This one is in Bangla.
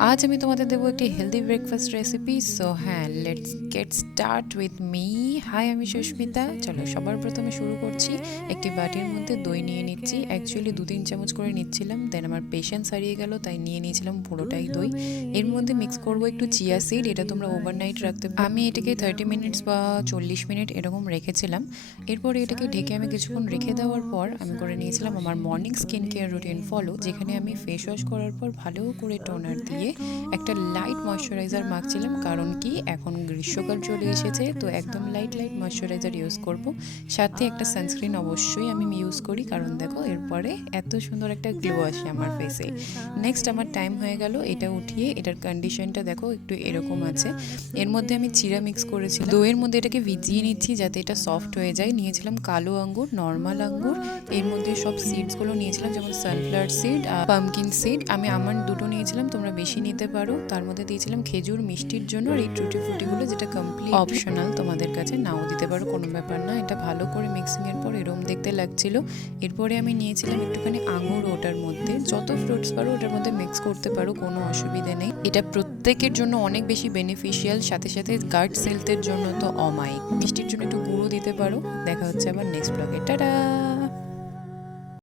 আজ আমি তোমাদের দেবো একটি হেলদি ব্রেকফাস্ট রেসিপি। সো হ্যাঁ, let's get start with me. Hi, আমি সুস্মিতা। চলো সবার প্রথমে শুরু করছি। একটি বাটির মধ্যে দই নিয়ে নিচ্ছি। অ্যাকচুয়ালি 2-3 চামচ করে নিচ্ছিলাম, দেন আমার পেশেন্স হারিয়ে গেল, তাই নিয়ে নিয়েছিলাম পুরোটাই দই। এর মধ্যে মিক্স করব একটু চিয়া সিড। এটা তোমরা ওভারনাইট রাখতে পারো। আমি এটাকে 30 মিনিটস বা 40 মিনিট এরকম রেখেছিলাম। এরপরে এটাকে ঢেকে আমি কিছুক্ষণ রেখে দেওয়ার পর আমি করে নিয়েছিলাম আমার morning skin care routine follow, যেখানে আমি ফেস ওয়াশ করার পর ভালো করে টোনার দিয়ে একটা লাইট ময়শ্চারাইজার মাখছিলাম। কারণ কি, এখন গ্রীষ্মকাল চলে এসেছে, তো একদম লাইট ময়শ্চারাইজার ইউজ করব। সাথে একটা সানস্ক্রিন অবশ্যই আমি ইউজ করি, কারণ দেখো এরপরে এত সুন্দর একটা গ্লো আসে আমার ফেসে। নেক্সট আমার টাইম হয়ে গেল এটা উঠিয়ে। এটার কন্ডিশনটা দেখো একটু এরকম আছে। এর মধ্যে আমি চিরা মিক্স করেছিলাম, দইয়ের মধ্যে এটাকে ভিজিয়ে নিচ্ছি যাতে এটা সফট হয়ে যায়। নিয়েছিলাম কালো আঙ্গুর, নর্মাল আঙ্গুর, এর মধ্যে সব সিডসগুলো নিয়েছিলাম, যেমন সানফ্লাওয়ার সিড আর পামকিন সিড। আমি আমন্ড দুটো নিয়েছিলাম, তোমরা বেশি নিতে পারো। তার মধ্যে দিয়েছিলাম খেজুর মিষ্টির জন্য, আর এই টুটি ফ্রুটিগুলো যেটা কমপ্লিট অপশনাল, তোমাদের কাছে নাও দিতে পারো, কোনো ব্যাপার না। এটা ভালো করে মিক্সিংয়ের পর এরম দেখতে লাগছিল। এরপরে আমি নিয়েছিলাম একটুখানি আঙুর, ওটার মধ্যে যত ফ্রুটস পারো ওটার মধ্যে মিক্স করতে পারো, কোনো অসুবিধে নেই। এটা প্রত্যেকের জন্য অনেক বেশি বেনিফিশিয়াল, সাথে সাথে গাট হেলথের জন্য তো অমায়িক। মিষ্টির জন্য একটু গুঁড়ো দিতে পারো। দেখা হচ্ছে আবার নেক্সট ব্লগে। টাটা।